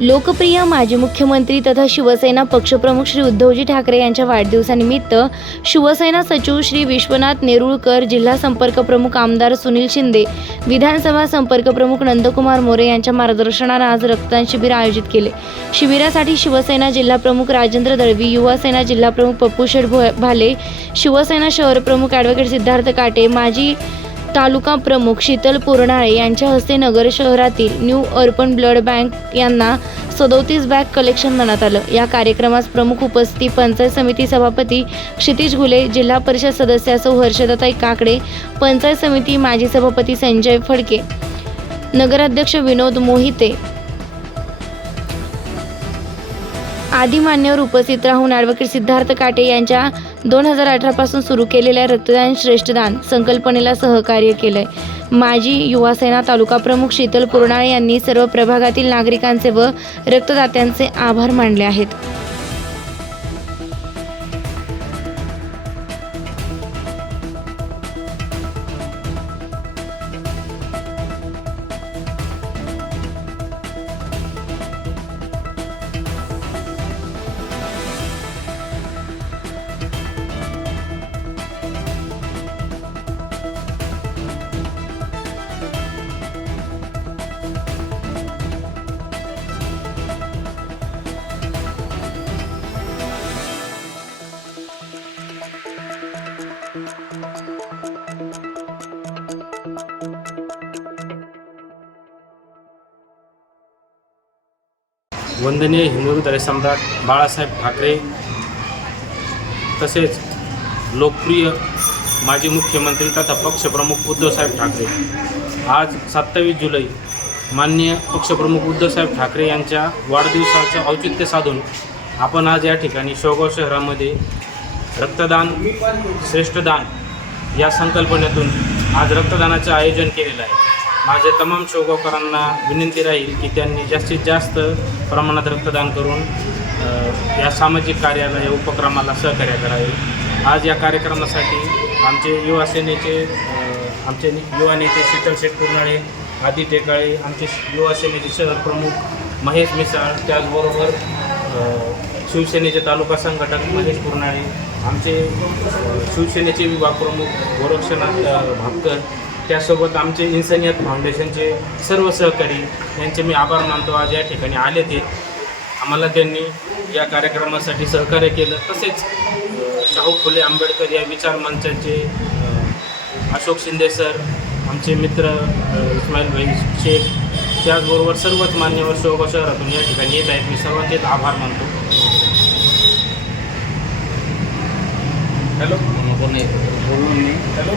लोकप्रिय माजी मुख्यमंत्री तथा शिवसेना पक्षप्रमुख श्री उद्धवजी ठाकरे यांच्या वाढदिवसानिमित्त शिवसेना सचिव श्री विश्वनाथ नेरुळकर जिल्हा संपर्क प्रमुख आमदार सुनील शिंदे विधानसभा संपर्क प्रमुख नंदकुमार मोरे यांच्या मार्गदर्शनानं आज रक्तदान शिबिर आयोजित केले. शिबिरासाठी शिवसेना जिल्हा प्रमुख राजेंद्र दळवी युवासेना जिल्हा प्रमुख पप्पू शेठ भाले शिवसेना शहर प्रमुख ॲडव्होकेट सिद्धार्थ काटे माजी तालुका प्रमुख शीतल पुरणाळे यांच्या हस्ते नगर शहरातील न्यू अर्बन ब्लड बँक यांना सदोतीस बॅग कलेक्शन देण्यात आलं. या कार्यक्रमास प्रमुख उपस्थिती पंचायत समिती सभापती क्षितिज घुले जिल्हा परिषद सदस्य हर्षदाताई काकडे पंचायत समिती माजी सभापती संजय फडके नगराध्यक्ष विनोद मोहिते आदी मान्यवर उपस्थित राहून ॲडव्होकेट सिद्धार्थ काटे यांच्या दोन हजार अठरापासून सुरू केलेल्या रक्तदान श्रेष्ठदान संकल्पनेला सहकार्य केलंय. माजी युवासेना तालुका प्रमुख शीतल पुरणाळे यांनी सर्व प्रभागातील नागरिकांचे व रक्तदात्यांचे आभार मानले आहेत. वंदनीय हिंदू सम्राट बाळासाहेब ठाकरे तसेच लोकप्रिय माजी मुख्यमंत्री तथा पक्षप्रमुख उद्धवसाहेब ठाकरे. आज सत्तावीस जुलै माननीय पक्षप्रमुख उद्धवसाहेब ठाकरे यांच्या वाढदिवसाचं औचित्य साधून आपण आज या ठिकाणी शेवगाव शहरामध्ये रक्तदान श्रेष्ठदान या संकल्पनेतून आज रक्तदानाचं आयोजन केलेलं आहे. माझ्या तमाम शेवगावकरांना विनंती राहील की त्यांनी जास्तीत जास्त प्रमाणात रक्तदान करून या सामाजिक कार्याला या उपक्रमाला सहकार्य करावे. आज या कार्यक्रमासाठी आमचे युवा सेनेचे आमचे युवा नेते शीतल शेठ कुरनाळे आदी टेकाळे आमचे युवा सेनेचे शहर प्रमुख महेश मिसाळ त्याचबरोबर शिवसेनेचे तालुका संघटक महेश कुरनाळे आमचे शिवसेनेचे विभाग प्रमुख गोरक्षनाथ भापकर त्यासोबत आमचे इन्सानियत फाउंडेशनचे सर्व सहकारी यांचे मी आभार मानतो. आज या ठिकाणी आले ते. आम्हाला त्यांनी या कार्यक्रमासाठी सहकार्य केलं. तसेच शाहू फुले आंबेडकर या विचार मंचाचे अशोक शिंदे सर आमचे मित्र इस्माईल भाई शेख त्याचबरोबर सर्वच मान्यवर शेवगाव शहरातून या ठिकाणी येत आहेत. मी सर्वांचेच आभार मानतो. हॅलो? हॅलो?